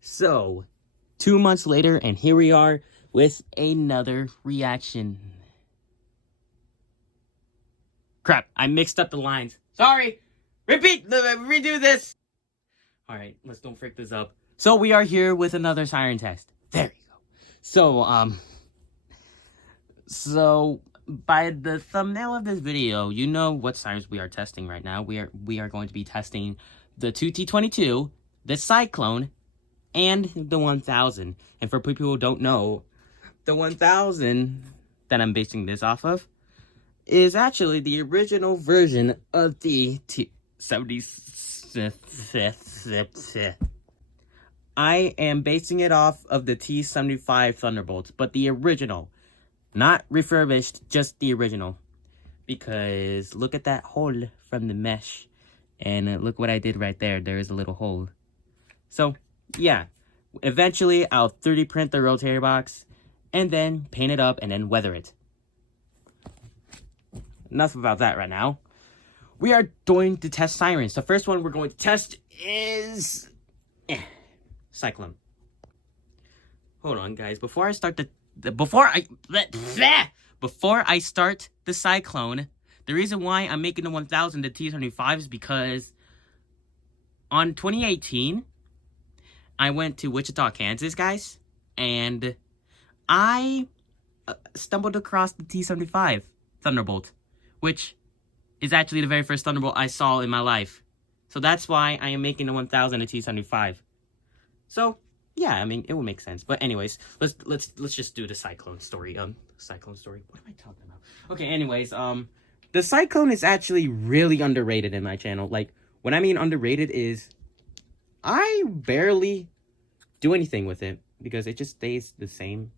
So, 2 months later, and here we are with another reaction. Crap, I mixed up the lines. Sorry! Redo this! Alright, let's don't frick this up. So, we are here with another Siren Test. There you go. So, by the thumbnail of this video, you know what sirens we are testing right now. We are going to be testing the 2T22, the Cyclone, and the 1000. And for people who don't know, the 1000 that I'm basing this off of is actually the original version of the T70. I am basing it off of the T75 Thunderbolts, but the original. Not refurbished, just the original. Because look at that hole from the mesh. And look what I did right there. There is a little hole. So, yeah. Eventually, I'll 3D print the rotator box. And then paint it up and then weather it. Enough about that right now. We are going to test sirens. The first one we're going to test is... Cyclone. Hold on, guys. Before I start Before I start the Cyclone, the reason why I'm making the 1000 the T75 is because on 2018, I went to Wichita, Kansas, guys, and I stumbled across the T75 Thunderbolt, which is actually the very first Thunderbolt I saw in my life. So that's why I am making the 1000 a T75. So yeah, I mean, it will make sense. But anyways, let's just do the Cyclone story. Cyclone story. What am I talking about? Okay, anyways, the Cyclone is actually really underrated in my channel. Like, when I mean underrated is I barely do anything with it because it just stays the same.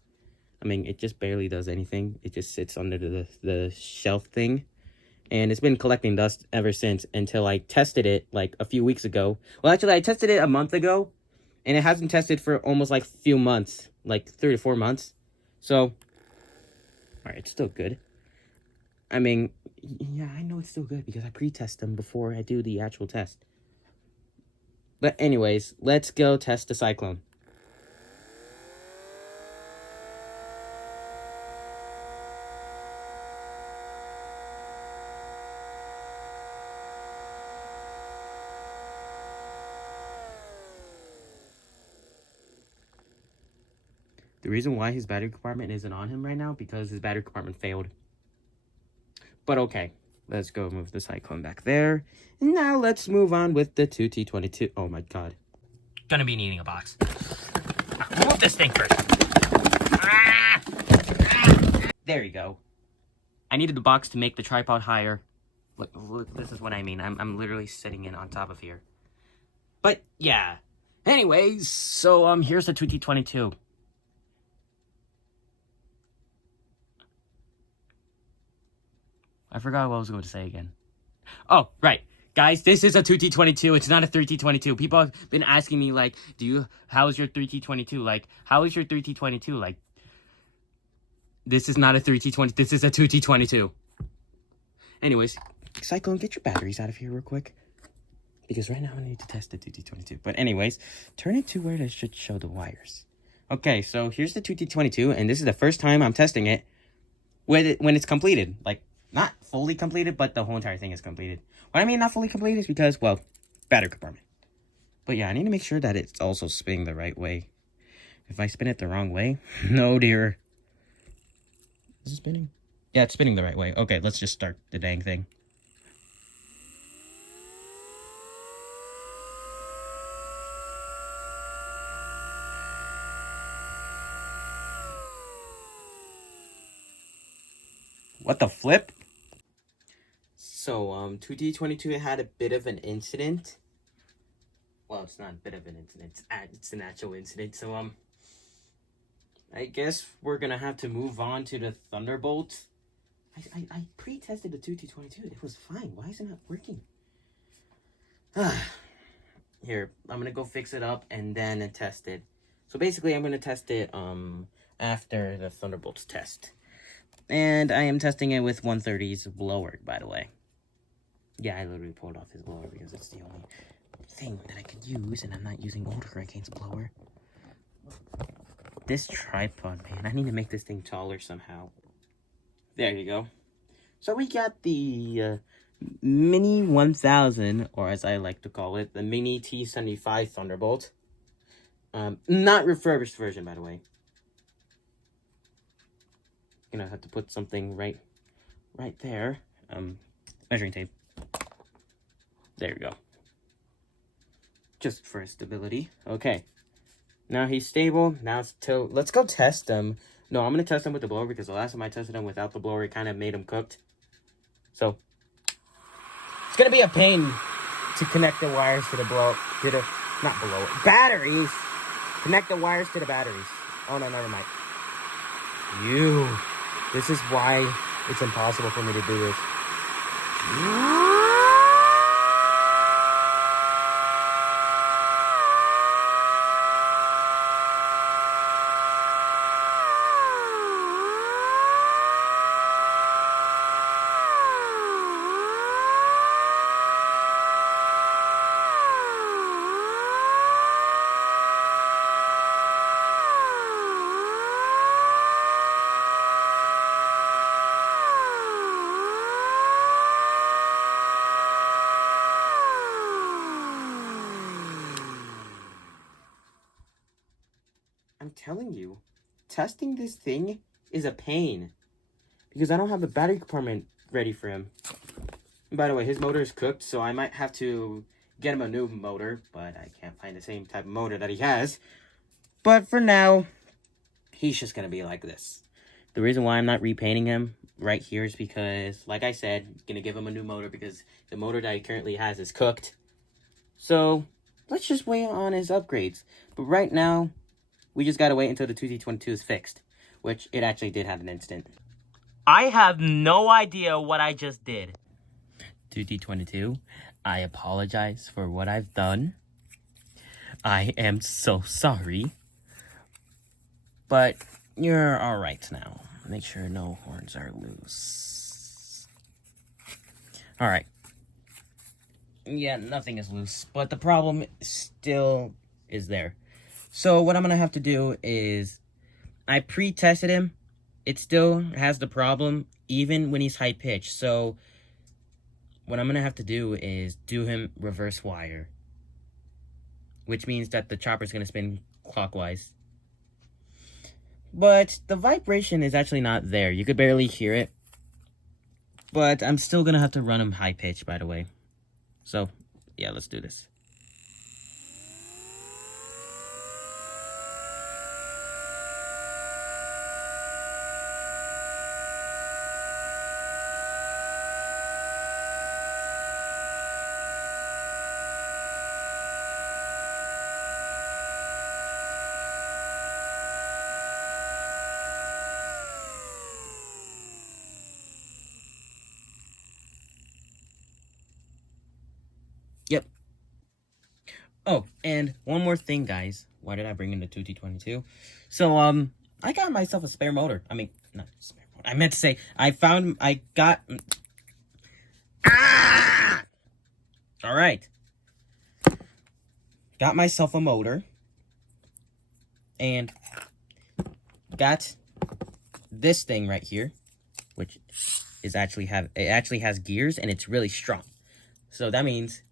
I mean, it just barely does anything. It just sits under the shelf thing. And it's been collecting dust ever since until I tested it like a few weeks ago. Well, actually, I tested it a month ago. And it hasn't tested for almost like a few months, like 3 to 4 months. So, alright, it's still good. I mean, yeah, I know it's still good because I pre-test them before I do the actual test. But anyways, let's go test the Cyclone. The reason why his battery compartment isn't on him right now, because his battery compartment failed. But okay, let's go move the Cyclone back there. And now let's move on with the 2T22. Oh my god. Gonna be needing a box. Move this thing first. There you go. I needed the box to make the tripod higher. Look, this is what I mean. I'm literally sitting in on top of here. But yeah. Anyways, so here's the 2T22. I forgot what I was going to say again. Oh, right. Guys, this is a 2T22. It's not a 3T22. People have been asking me, like, how is your 3T22? Like, how is your 3T22? Like, this is not a 3T20. This is a 2T22. Anyways, Cyclone, get your batteries out of here real quick. Because right now I need to test the 2T22. But anyways, turn it to where it should show the wires. Okay, so here's the 2T22. And this is the first time I'm testing it when it's completed. Like, not fully completed, but the whole entire thing is completed. What I mean not fully completed is because, well, battery compartment. But yeah, I need to make sure that it's also spinning the right way. If I spin it the wrong way, no dear. Is it spinning? Yeah, it's spinning the right way. Okay, let's just start the dang thing. What the flip? So, 2T22 had a bit of an incident. Well, it's not a bit of an incident. It's an actual incident. So, I guess we're gonna have to move on to the Thunderbolt. I pre-tested the 2T22. It was fine. Why is it not working? Here, I'm gonna go fix it up and then test it. So basically, I'm gonna test it after the Thunderbolt's test. And I am testing it with 130's blower, by the way. Yeah, I literally pulled off his blower because it's the only thing that I could use, and I'm not using old Hurricane's blower. this tripod, man. I need to make this thing taller somehow. There you go. So we got the Mini 1000, or as I like to call it, the Mini T75 Thunderbolt. Not refurbished version, by the way. Gonna have to put something right there. Measuring tape. There we go. Just for stability. Okay. Now he's stable. Now let's go test him. No, I'm gonna test him with the blower because the last time I tested him without the blower, it kind of made him cooked. So it's gonna be a pain to connect the wires to the batteries. Connect the wires to the batteries. Oh no, never mind. This is why it's impossible for me to do this. I'm telling you, testing this thing is a pain because I don't have the battery compartment ready for him. And by the way, his motor is cooked, so I might have to get him a new motor, but I can't find the same type of motor that he has. But for now, he's just gonna be like this. The reason why I'm not repainting him right here is because, like I said, I'm gonna give him a new motor because the motor that he currently has is cooked. So let's just wait on his upgrades. But right now, we just gotta wait until the 2T22 is fixed, which it actually did have an instant. I have no idea what I just did. 2T22, I apologize for what I've done. I am so sorry. But you're alright now. Make sure no horns are loose. Alright. Yeah, nothing is loose, but the problem still is there. So what I'm going to have to do is, I pre-tested him. It still has the problem, even when he's high-pitched. So what I'm going to have to do is do him reverse wire. Which means that the chopper's going to spin clockwise. But the vibration is actually not there. You could barely hear it. But I'm still going to have to run him high-pitched, by the way. So, yeah, let's do this. Yep. Oh, and one more thing, guys. Why did I bring in the 2T22? So, I got myself a spare motor. I mean, not spare motor. I meant to say, Alright. Got myself a motor. And got this thing right here. Which is actually has gears, and it's really strong. So that means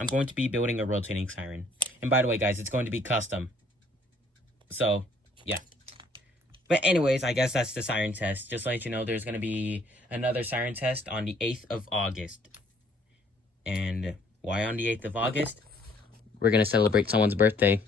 I'm going to be building a rotating siren. And by the way, guys, it's going to be custom. So, yeah. But anyways, I guess that's the siren test. Just to let you know, there's going to be another siren test on the 8th of August. And why on the 8th of August? We're going to celebrate someone's birthday.